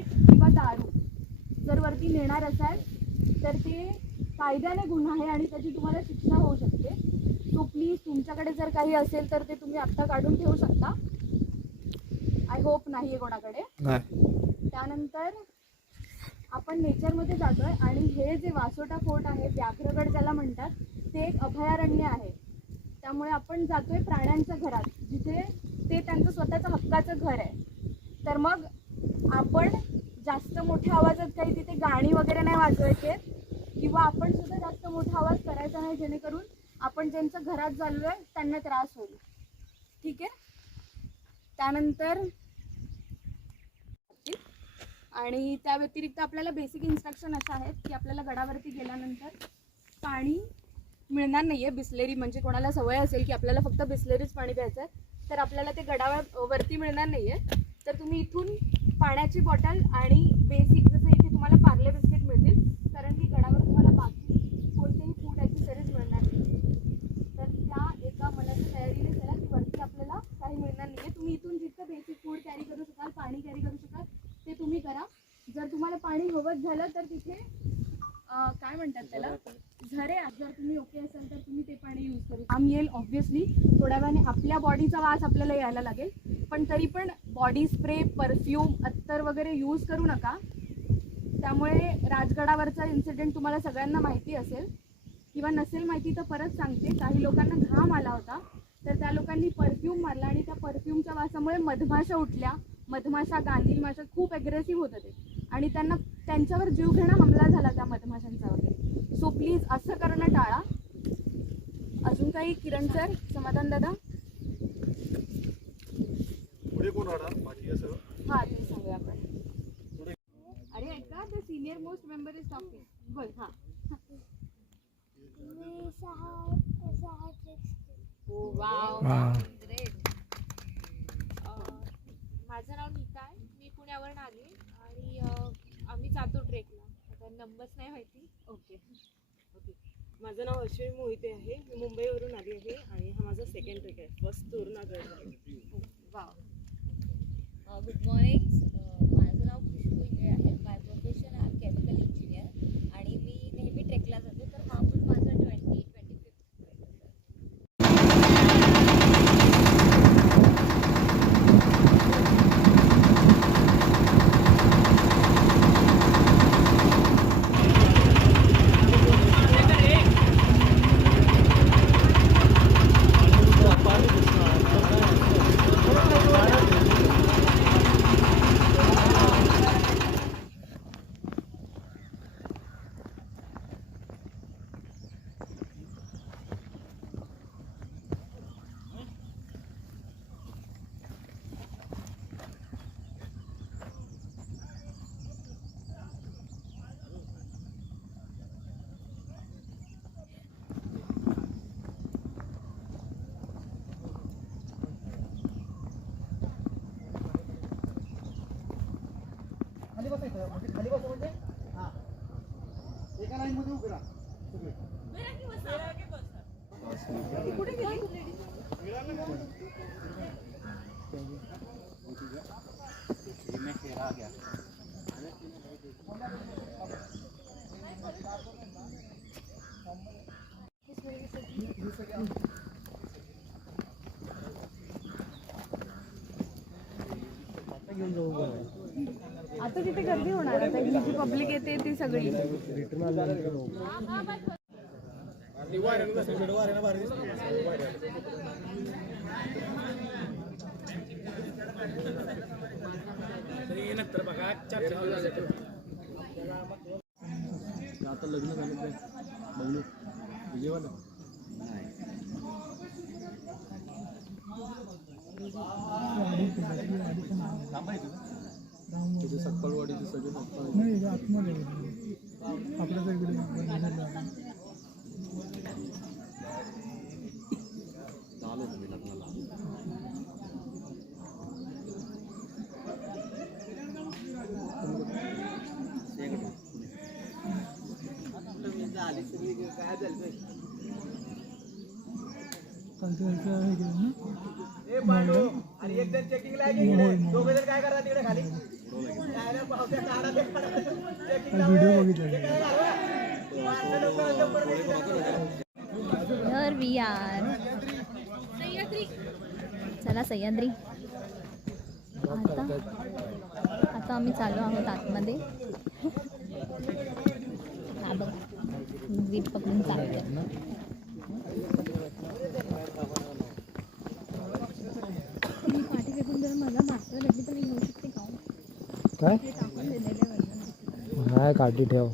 किंवा दारू जर वरती नेणार असाल तर ते कायद्याने गुन्हा आहे आणि त्याची तुम्हाला शिक्षा होऊ शकते. सो प्लीज तुमच्याकडे जर काही असेल तर ते तुम्ही आत्ता काढून ठेवू शकता. आय होप नाही आहे कोणाकडे. त्यानंतर आपण नेचरमध्ये जातोय आणि हे जे वासोटा फोर्ट आहे, व्याघ्रगड ज्याला म्हणतात, ते एक अभयारण्य आहे. त्यामुळे आपण जातोय प्राण्यांच्या घरात, जिथे ते त्यांचं स्वतःचं हक्काचं घर आहे. तर मग आपण जास्त मोठ्या आवाजात काही तिथे गाणी वगैरे नाही वाजवायचे किंवा आपण सुद्धा जास्त मोठा आवाज करायचा नाही, जेणेकरून आपण ज्यांच्या घरात चाललोय त्यांना त्रास होईल. ठीक आहे. त्यानंतर आणि त्या व्यतिरिक्त आपल्याला बेसिक इन्स्ट्रक्शन अशा आहेत की आपल्याला गडावरती गेल्यानंतर पाणी मिळणार नाही आहे. बिस्लेरी म्हणजे कोणाला सवय असेल की आपल्याला फक्त बिस्लेरीच पाणी प्यायचं आहे, तर आपल्याला ते गडावरती मिळणार नाही आहे. तर तुम्ही इथून पाण्याची बॉटल आणि बेसिक जसं इथे तुम्हाला पार्ले बिस्किट मिळतील, कारण की गडावर तुम्हाला बाकी कोणतेही फूड ॲक्सेसरीज मिळणार नाही. तर त्या एका मनाच्या तयारीने चला की वरती आपल्याला काही मिळणार नाही आहे. तुम्ही इथून जितकं बेसिक फूड कॅरी करू शकाल, पाणी कॅरी करू शकाल, ते तुम्ही करा. जर तुम्हाला पाणी हवंच झालं तर तिथे काय म्हणतात त्याला, झरे, जर तुम्ही ओके असाल तर तुम्ही ते पाणी यूज करू. आम येईल ऑब्व्हियसली, थोड्या वेळाने आपल्या बॉडीचा वास आपल्याला यायला लागेल, पण तरी पण बॉडी स्प्रे, परफ्यूम, अत्तर वगैरे यूज करू नका. त्यामुळे राजगडावरचा इन्सिडेंट तुम्हाला सगळ्यांना माहिती असेल किंवा नसेल माहिती तर परत सांगते. काही लोकांना घाम आला होता, तर त्या लोकांनी परफ्यूम मारला आणि त्या परफ्यूमच्या वासामुळे मधमाशा उठल्या. मधमाशा, गांधील माशा खूप ॲग्रेसिव्ह होत होते आणि त्यांच्यावर जीवघेणा हमला झाला त्या मधमाशांचा वगैरे. सो प्लीज असं करणं टाळा. अजून काही किरण सर, समाधान दादा? पुढे कोण राहणार बाकी असं? हां, ते सांगूया आपण. अरे ऐका, the senior most member is talking. बोल. हां. ग्रेट. माझं नाव नीता आहे. मी पुण्यावरून आली आणि आम्ही जातो ट्रेकला. आता नंबर्स नाही माहिती. ओके. माझं नाव अश्विनी मोहिते आहे. मी मुंबईवरून आली आहे आणि हा माझा सेकंड ट्रेक आहे. फर्स्ट तोरणागड आहे. वाव. Good morning. माझं नाव खुशबू इंगळे आहे. By profession I am chemical engineer आणि मी नेहमी ट्रेकला जाते. तर हा पण माझा 25th ट्रेक आहे. खाली बसा म्हणजे हां, एका लाईन मध्ये उभे राहा सगळे. कुठे गेली? आता तिथे गर्दी होणार. आता ही जी पब्लिक येते ती सगळी. आता लग्न झालं काय बघू विजयवाला तिथे सक्कलवाडीचे सगळे आपल्या चालू तुम्ही लग्नाला काय झालं आणि एक जण चेकिंगला आहे, दोघे जण काय करतात तिकडे खाली व्हिडिओ बघितला Here we are. चला सह्याद्री. आता आम्ही चालू आहोत आतमध्ये. हा बघ वीट पकडून चालतोय. मी पाठी फेकून जर मला मास्टर भेटली तर मी घेऊ शकते का? काय ते टाकून दिलेले वजन. नाही काठी ठेव.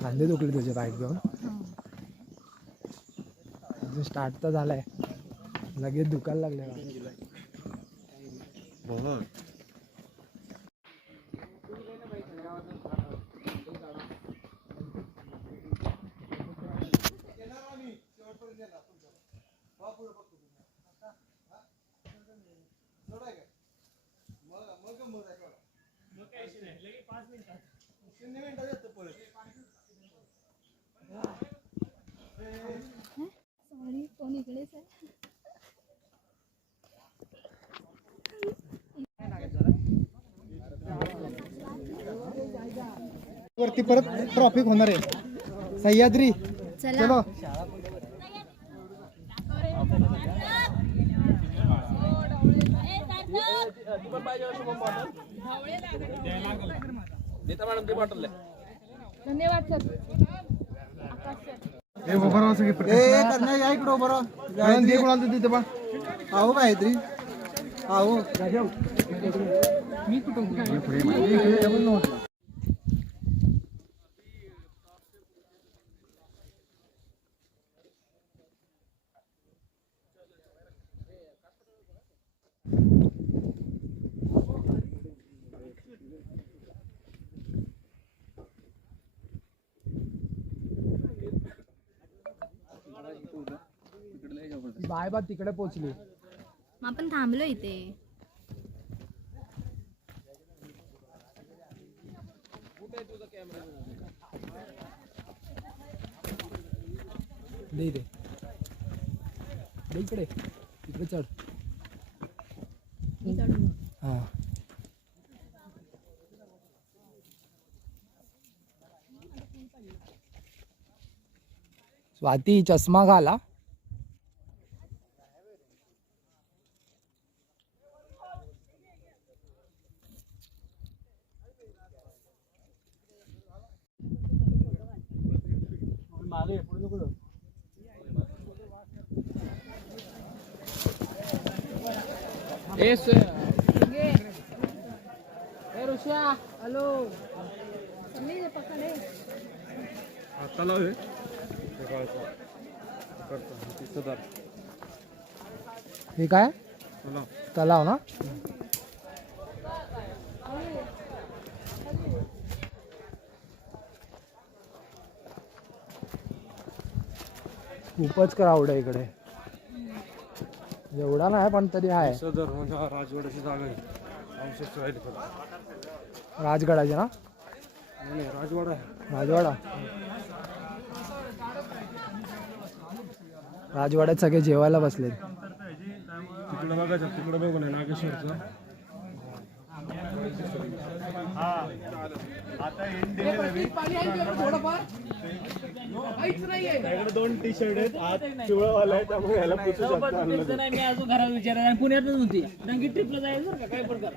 कांदे दुखले तुझे बाईक घेऊन. अजून स्टार्ट तर झालाय लगेच दुखायला लागले. सॉरी फोन इकडेच आहे. वरती परत ट्रॉफिक होणार आहे. सह्याद्री चला चलो. धन्यवाद सर. तिथे पण आहो काहीतरी आहो मी कुठं बाय बा तिकडे पोहोचली. मग आपण थांबलो इथे. दे दे इकडे इकडे चढ. हा स्वाती चष्मा घाला. मागे पुढे नको जाऊ. ऋषा हॅलो हे काय तलाव ना. खूपच क्राऊड आहे इकडे. एवढा नाही पण तरी आहे. राजवाड्याची जागा आहे. राजगडाचे ना. राजवाडा आहे. राजवाडा राजवाड्यात सगळे जेवायला बसलेत. तिकडे बघायचं, तिकडे बघू नये नागेश्वरचं. दोन टी शर्ट आहेत, आत पिवळावाला आहे, त्यामुळे याला पुसू शकतो. मी अजून घरात विचारायला पुण्यातच होती नक्की ट्रिपला जायचं का काय पण करा.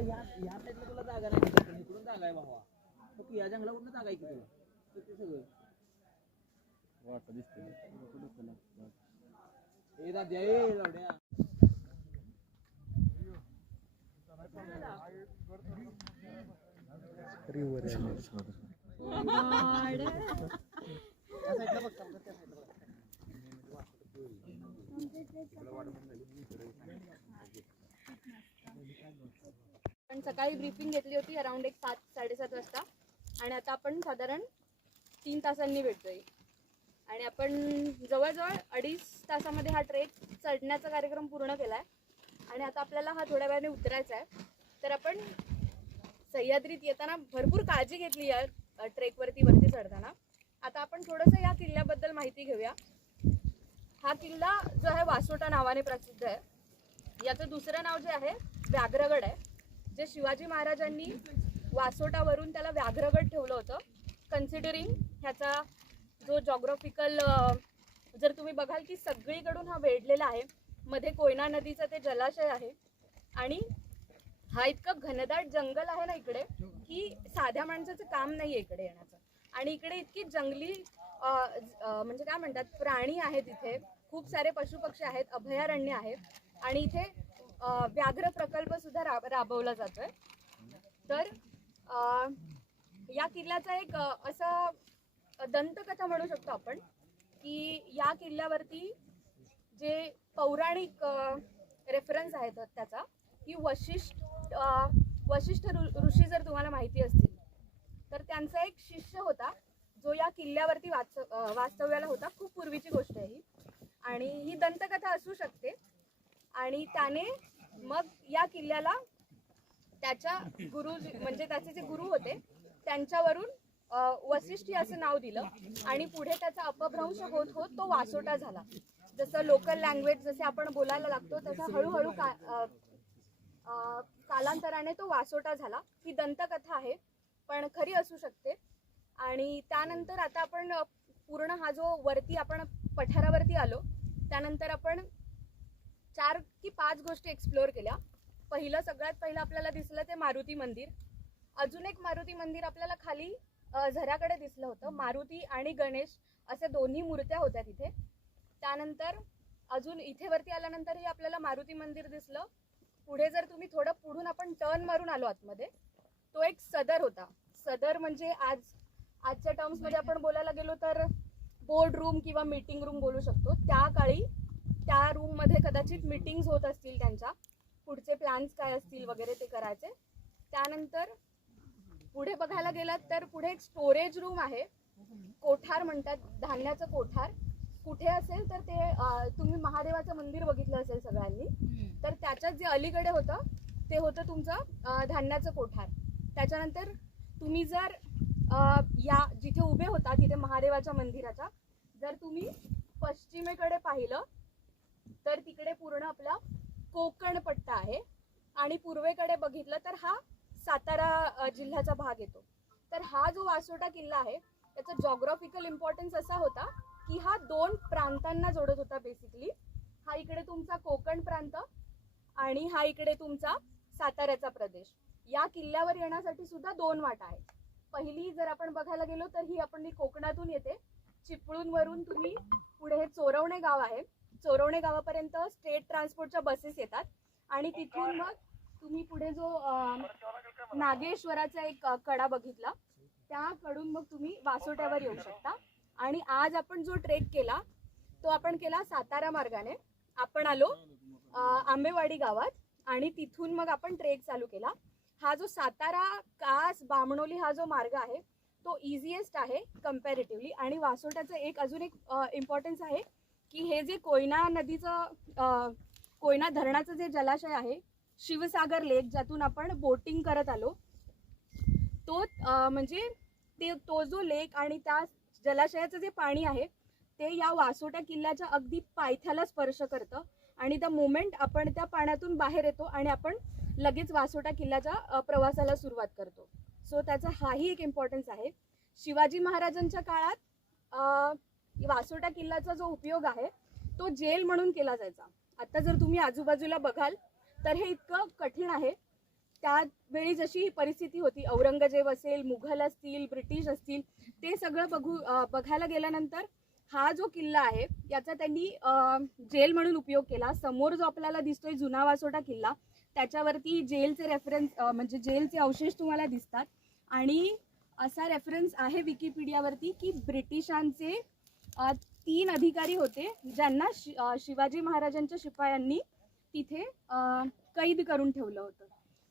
या साईडला तुला जागा नाही तिकडे, इकडून जागा आहे भावा. फक्त या जंगला कुठं जागा आहे की तुला? तर ते सगळं ए दाद्या, ए लावड्या. पण सकाळी ब्रीफिंग घेतली होती अराउंड एक 7-7:30 वाजता आणि आता आपण साधारण 3 तासांनी भेटतोय आणि आपण जवळजवळ 2.5 तासामध्ये हा ट्रेक चढण्याचा कार्यक्रम पूर्ण केलाय आणि आता आपल्याला हा थोड्या वेळाने उतरायचा आहे. तर आपण सह्याद्रीत येताना भरपूर काळजी घेतली या ट्रेकवरती चढताना. आता आपण थोडंसं या किल्ल्याबद्दल माहिती घेऊया. हा किल्ला जो आहे वासोटा नावाने प्रसिद्ध आहे. याचं दुसरं नाव जे आहे व्याघ्रगड आहे, जे शिवाजी महाराजांनी वासोटावरून त्याला व्याघ्रगड ठेवलं होतं. कन्सिडरिंग ह्याचा जो जॉग्राफिकल जर तुम्ही बघाल की सगळीकडून हा वेढलेला आहे. मध्ये कोयना नदीचा ते जलाशय आहे आणि हा इतकं घनदाट जंगल आहे ना इकडे की साध्या माणसाचं काम नाही आहे इकडे येण्याचं. आणि इकडे इतकी जंगली म्हणजे काय म्हणतात प्राणी आहेत, इथे खूप सारे पशुपक्षी आहेत, अभयारण्य आहेत आणि इथे व्याघ्र प्रकल्प सुद्धा राबवला जातोय. तर या किल्ल्याचा एक असा दंतकथा म्हणू शकतो आपण की या किल्ल्यावरती जे पौराणिक रेफरन्स आहेत त्याचा की वशिष्ठ ऋषी जर तुम्हाला माहिती असतील तर त्यांचा एक शिष्य होता जो या किल्ल्यावरती वास्तव्याला होता. खूप पूर्वीची गोष्ट आहे ही आणि ही दंतकथा असू शकते. आणि त्याने मग या किल्ल्याला त्याच्या गुरु म्हणजे त्याचे जे गुरु होते त्यांच्यावरून वसिष्ठी असं नाव दिलं आणि पुढे त्याचा अपभ्रंश होत होत तो वासोटा झाला. जसं लोकल लँग्वेज जसे आपण बोलायला लागतो तसं हळूहळू कालांतराने तो वासोटा झाला. ही दंतकथा आहे पण खरी असू शकते. आणि त्यानंतर आता आपण पूर्ण हा जो वरती आपण पठारावरती आलो त्यानंतर आपण 4 की 5 गोष्टी एक्सप्लोअर केल्या. सगळ्यात पहिलं आपल्याला दिसलं ते मारुती मंदिर. अजून एक मारुती मंदिर आपल्याला खाली झऱ्याकडे दिसलं होतं. मारुती आणि गणेश असे दोन्ही मूर्त्या होत्या तिथे. त्यानंतर अजून इथे वरती आल्यानंतरही आपल्याला मारुती मंदिर दिसलं. पुढे जर तुम्ही थोडं पुढून आपण टर्न मारून आलो आतमध्ये तो एक सदर होता. सदर म्हणजे आजच्या टर्म्समध्ये आपण बोलायला गेलो तर बोर्ड रूम किंवा मीटिंग रूम बोलू शकतो. त्या काळी त्या रूममध्ये कदाचित मीटिंग्स होत असतील, त्यांच्या पुढचे प्लॅन्स काय असतील वगैरे ते करायचे. त्यानंतर पुढे बघायला गेलात तर पुढे एक स्टोरेज रूम आहे, कोठार म्हणतात, धान्याचं कोठार. कुठे असेल तर ते तुम्ही महादेवाचं मंदिर बघितलं असेल सगळ्यांनी, तर त्याच्यात जे अलीकडे होतं ते होतं तुमचं धान्याचं कोठार. त्याच्यानंतर तुम्ही जर या जिथे उभे होता तिथे महादेवाच्या मंदिराच्या जर तुम्ही पश्चिमेकडे पाहिलं तर तिकडे पूर्ण आपला कोकण पट्टा आहे आणि पूर्वेकडे बघितलं तर हा सातारा जिल्ह्याचा भाग येतो. तर हा जो वासोटा किल्ला आहे त्याचा जॉग्राफिकल इम्पॉर्टन्स असा होता की हा 2 प्रांतांना जोडत होता बेसिकली. हा इकडे तुमचा कोकण प्रांत आणि हा इकडे तुमचा साताऱ्याचा प्रदेश. या किल्ल्यावर येण्यासाठी सुद्धा 2 वाटा आहेत. पहिली जर आपण बघायला गेलो तर ही आपण कोकणातून येते. चिपळूणवरून तुम्ही पुढे हे चोरवणे गाव आहे, चोरवणे गावापर्यंत स्टेट ट्रान्सपोर्टच्या बसेस येतात आणि तिथून मग तुम्ही पुढे जो नागेश्वराचा एक कडा बघितला त्याकडून मग तुम्ही वासोट्यावर येऊ शकता. आणि आज आपण जो ट्रेक केला तो आपण केला सातारा मार्गाने. आपण आलो आंबेवाडी गावात आणि तिथून मग आपण ट्रेक चालू केला. हा जो सातारा कास बामणोली हा जो मार्ग आहे तो इझिएस्ट आहे कम्पॅरेटिव्हली. आणि वासोट्याचं एक अजून एक इम्पॉर्टन्स आहे की हे जे कोयना नदीचं कोयना धरणाचं जे जलाशय आहे, शिवसागर लेक, ज्यातून आपण बोटिंग करत आलो, तो म्हणजे तो जो लेक आणि त्या जलाशयाचं जे पाणी आहे ते या वासोटा किल्ल्याच्या अगदी पायथ्याला स्पर्श करतं. आणि द मोमेंट आपण त्या पाण्यातून बाहेर येतो आणि आपण लगेच वासोटा किल्ल्याच्या प्रवासाला सुरुवात करतो. सो त्याचा हाही एक इम्पॉर्टन्स आहे. शिवाजी महाराजांच्या काळात वासोटा किल्ल्याचा जो उपयोग आहे तो जेल म्हणून केला जायचा. आता जर तुम्ही आजूबाजूला बघाल तर हे इतकं कठीण आहे. त्यावेळी जशी परिस्थिती होती, औरंगजेब असेल, मुघल असतील, ब्रिटिश असतील, ते सगळं बघायला गेल्यानंतर हा जो किल्ला आहे याचा त्यांनी जेल म्हणून उपयोग केला. समोर जो आपल्याला दिसतोय जुना वासोटा किल्ला, त्याच्यावरती जेलचे रेफरन्स म्हणजे जेलचे अवशेष तुम्हाला दिसतात. आणि असा रेफरन्स आहे विकिपीडियावरती की ब्रिटिशांचे 3 अधिकारी होते ज्यांना शिवाजी महाराजांच्या शिपायांनी तिथे कैद करून ठेवलं होतं.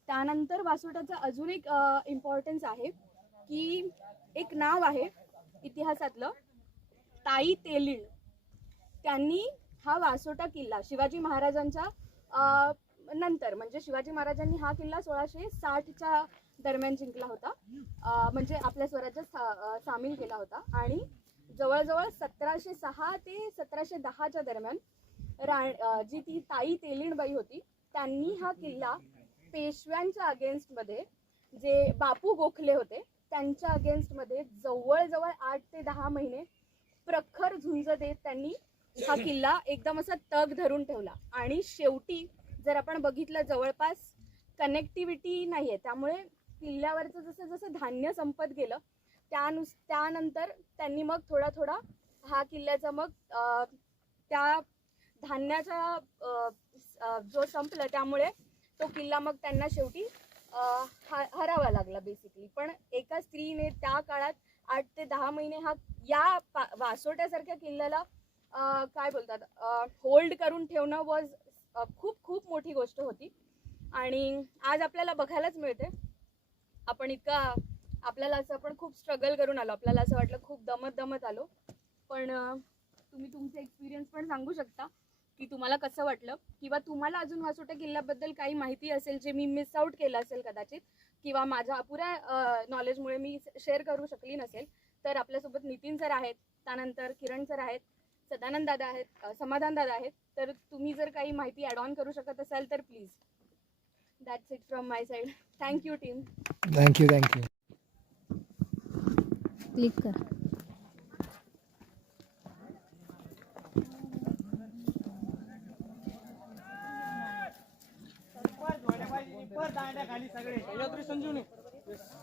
त्यानंतर वासोटाचा अजून एक इम्पॉर्टन्स आहे की एक नाव आहे इतिहासातलं, ताई तेलीण. त्यांनी हा वासोटा किल्ला शिवाजी महाराजांच्या नंतर, म्हणजे शिवाजी महाराजांनी हा किल्ला 1660च्या दरम्यान जिंकला होता, म्हणजे आपल्या स्वराज्यात सामील केला होता. आणि जवळजवळ 1706 ते 1710च्या दरम्यान जी ती ताई तेलीणबाई होती त्यांनी हा किल्ला पेशव्यांच्या अगेन्स्टमध्ये, जे बापू गोखले होते त्यांच्या अगेन्स्टमध्ये जवळजवळ 8 ते 10 महिने प्रखर झुंज देत त्यांनी हा किल्ला एकदम असा तग धरून ठेवला. आणि शेवटी जर आपण बघितलं जवळपास कनेक्टिव्हिटी नाही आहे, त्यामुळे किल्ल्यावरचं जसं जसं धान्य संपत गेलं त्यानंतर त्यांनी मग थोडा हा किल्ल्याचा मग त्या धान्याचा जो संपलं त्यामुळे तो किल्ला मग त्यांना शेवटी हरावा लागला बेसिकली. पण एका स्त्रीने त्या काळात 8 ते 10 महिने या वासोट्यासारख्या किल्ल्याला काय बोलतात होल्ड करून ठेवणं वॉज खूप खूप मोठी गोष्ट होती. आणि आज आपल्याला बघायलाच मिळते आपल्याला असं आपण खूप स्ट्रगल करून आलो, आपल्याला असं वाटलं खूप दमत आलो. पण तुम्ही तुमचे एक्सपिरियन्स पण सांगू शकता की तुम्हाला कसं वाटलं, किंवा तुम्हाला अजून वासोटा किल्ल्याबद्दल काही माहिती असेल जे मी मिस आउट केलं असेल कदाचित, किंवा माझ्या अपुऱ्या नॉलेजमुळे मी शेअर करू शकली नसेल, तर आपल्यासोबत नितीन सर आहेत, त्यानंतर किरण सर आहेत, सदानंद दादा आहेत, समाधान दादा आहेत. तर तुम्ही जर काही माहिती ॲड ऑन करू शकत असाल तर please. That's it from my side. Thank you team. Thank you. Click करा. खाली सगळे संजीवनी